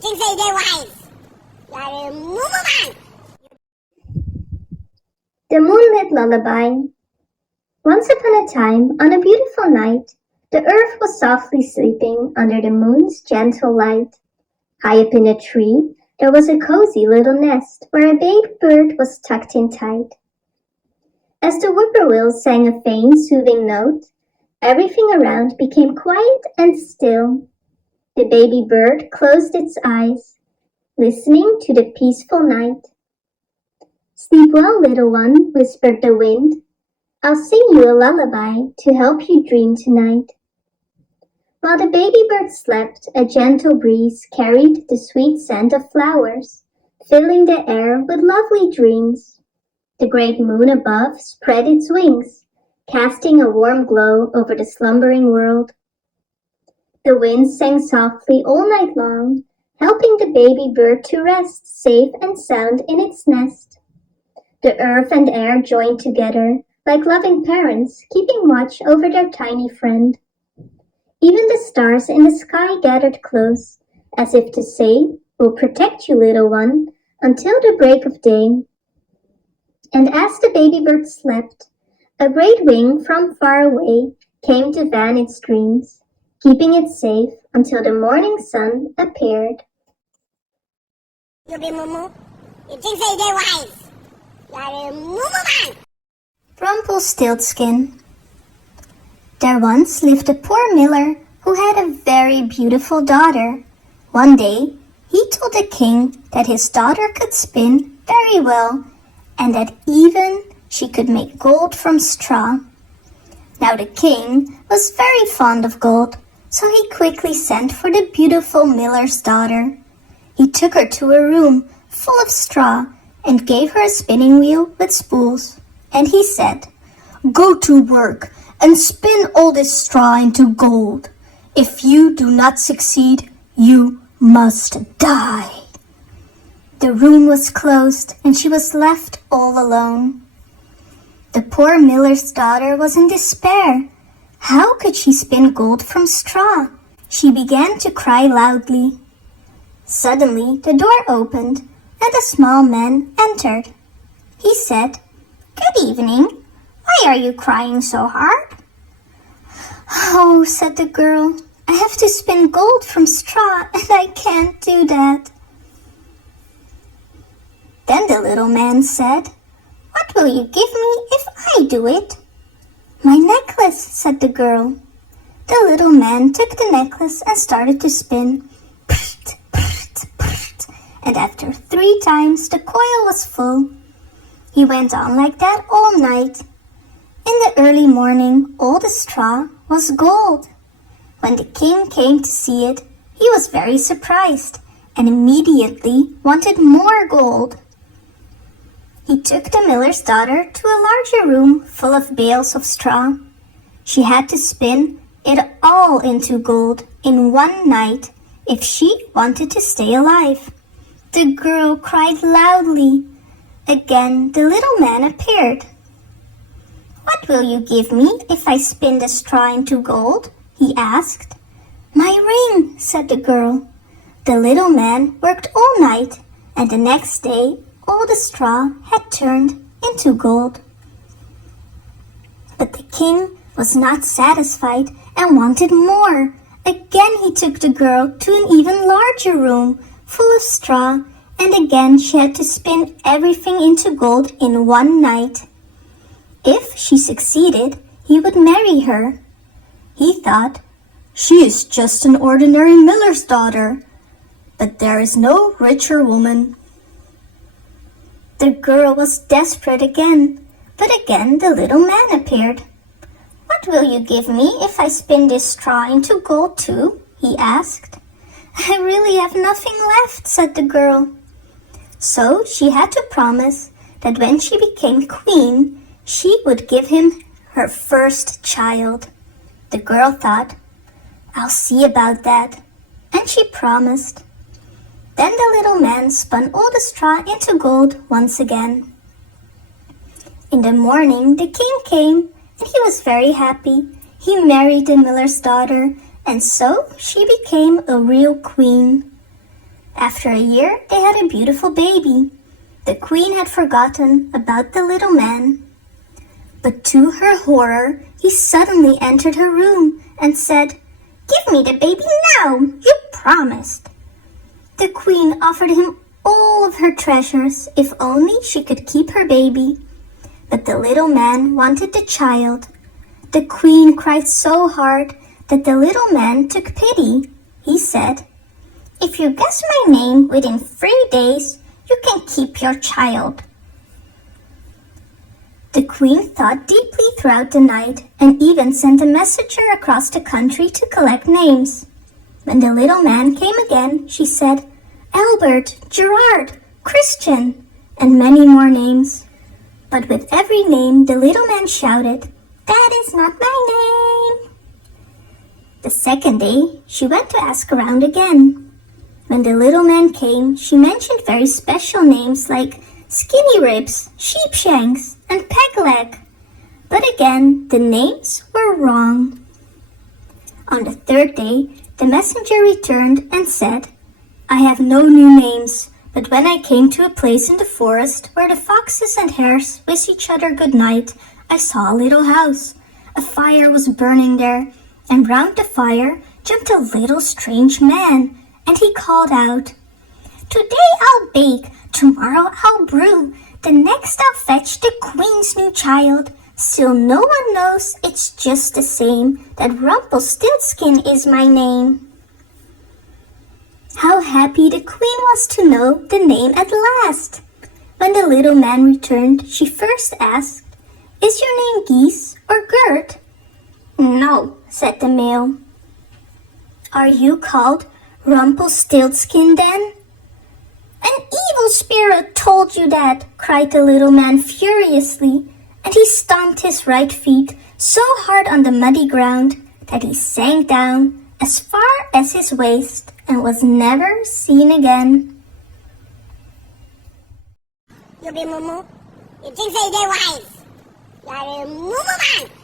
think they're wise. The Moonlit Lullaby. Once upon a time, on a beautiful night, the earth was softly sleeping under the moon's gentle light. High up in a tree, there was a cozy little nest where a baby bird was tucked in tight. As the whippoorwill sang a faint, soothing note, everything around became quiet and still. The baby bird closed its eyes, listening to the peaceful night. "Sleep well, little one," whispered the wind. "I'll sing you a lullaby to help you dream tonight." While the baby bird slept, a gentle breeze carried the sweet scent of flowers, filling the air with lovely dreams. The great moon above spread its wings, casting a warm glow over the slumbering world. The wind sang softly all night long, helping the baby bird to rest safe and sound in its nest. The earth and air joined together, like loving parents keeping watch over their tiny friend. Even the stars in the sky gathered close, as if to say, "We'll protect you, little one, until the break of day." And as the baby bird slept, a great wing from far away came to fan its dreams, keeping it safe until the morning sun appeared. You think they're wise. Rumpelstiltskin. There once lived a poor miller who had a very beautiful daughter. One day, he told the king that his daughter could spin very well and that even she could make gold from straw. Now the king was very fond of gold, so he quickly sent for the beautiful miller's daughter. He took her to a room full of straw and gave her a spinning wheel with spools. And he said, "Go to work and spin all this straw into gold. If you do not succeed, you must die." The room was closed and she was left all alone. The poor miller's daughter was in despair. How could she spin gold from straw? She began to cry loudly. Suddenly, the door opened and a small man entered. He said, "Good evening. Why are you crying so hard?" "Oh," said the girl, "I have to spin gold from straw and I can't do that." Then the little man said, "What will you give me if I do it?" "My necklace," said the girl. The little man took the necklace and started to spin. And after 3 times the coil was full. He went on like that all night. In the early morning, all the straw was gold. When the king came to see it, he was very surprised and immediately wanted more gold. He took the miller's daughter to a larger room full of bales of straw. She had to spin it all into gold in one night if she wanted to stay alive. The girl cried loudly. Again, the little man appeared. "What will you give me if I spin the straw into gold?" he asked. "My ring," said the girl. The little man worked all night, and the next day all the straw had turned into gold. But the king was not satisfied and wanted more. Again he took the girl to an even larger room full of straw, and again she had to spin everything into gold in one night. If she succeeded, he would marry her. He thought, "She is just an ordinary miller's daughter, but there is no richer woman." The girl was desperate again, but again the little man appeared. "What will you give me if I spin this straw into gold too?" he asked. "I really have nothing left," said the girl. So she had to promise that when she became queen, she would give him her first child. The girl thought, "I'll see about that," and she promised. Then the little man spun all the straw into gold once again. In the morning, the king came, and he was very happy. He married the miller's daughter, and so she became a real queen. After a year, they had a beautiful baby. The queen had forgotten about the little man. But to her horror, he suddenly entered her room and said, "Give me the baby now, you promised." The queen offered him all of her treasures if only she could keep her baby. But the little man wanted the child. The queen cried so hard that the little man took pity. He said, "If you guess my name within 3 days, you can keep your child." The queen thought deeply throughout the night and even sent a messenger across the country to collect names. When the little man came again, she said, "Albert, Gerard, Christian," and many more names. But with every name, the little man shouted, "That is not my name." The second day, she went to ask around again. When the little man came, she mentioned very special names like Skinny Ribs, Sheepshanks, and Pegleg. But again, the names were wrong. On the third day, the messenger returned and said, "I have no new names, but when I came to a place in the forest where the foxes and hares wish each other good night, I saw a little house. A fire was burning there, and round the fire jumped a little strange man, and he called out, 'Today I'll bake, tomorrow I'll brew, the next I'll fetch the queen's new child. Still no one knows, it's just the same, that Rumpelstiltskin is my name.'" How happy the queen was to know the name at last! When the little man returned, she first asked, "Is your name Geese or Gert?" "No," said the male. "Are you called Rumpelstiltskin then?" "An evil spirit told you that," cried the little man furiously, and he stomped his right feet so hard on the muddy ground that he sank down as far as his waist and was never seen again. You be moo. You think say they wise? You are a moo man.